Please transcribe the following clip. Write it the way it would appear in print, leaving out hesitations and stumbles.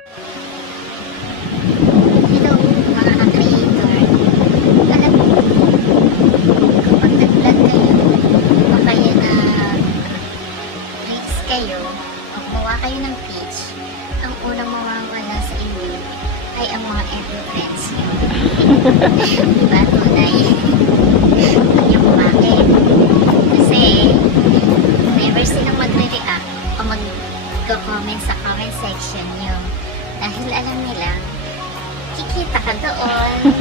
Hello, mga ka-creator. Alam mo, kapag nag-vlog kayo, o kaya na reels kayo, o gumawa kayo ng page, ang unang mawawala sa inyo ay ang mga eco trends nyo. Diba, tunay? Yung bakit? Kasi, never silang magre-react o mag-comment sa comment section nyo. Dahil alam nila, kikita ka doon.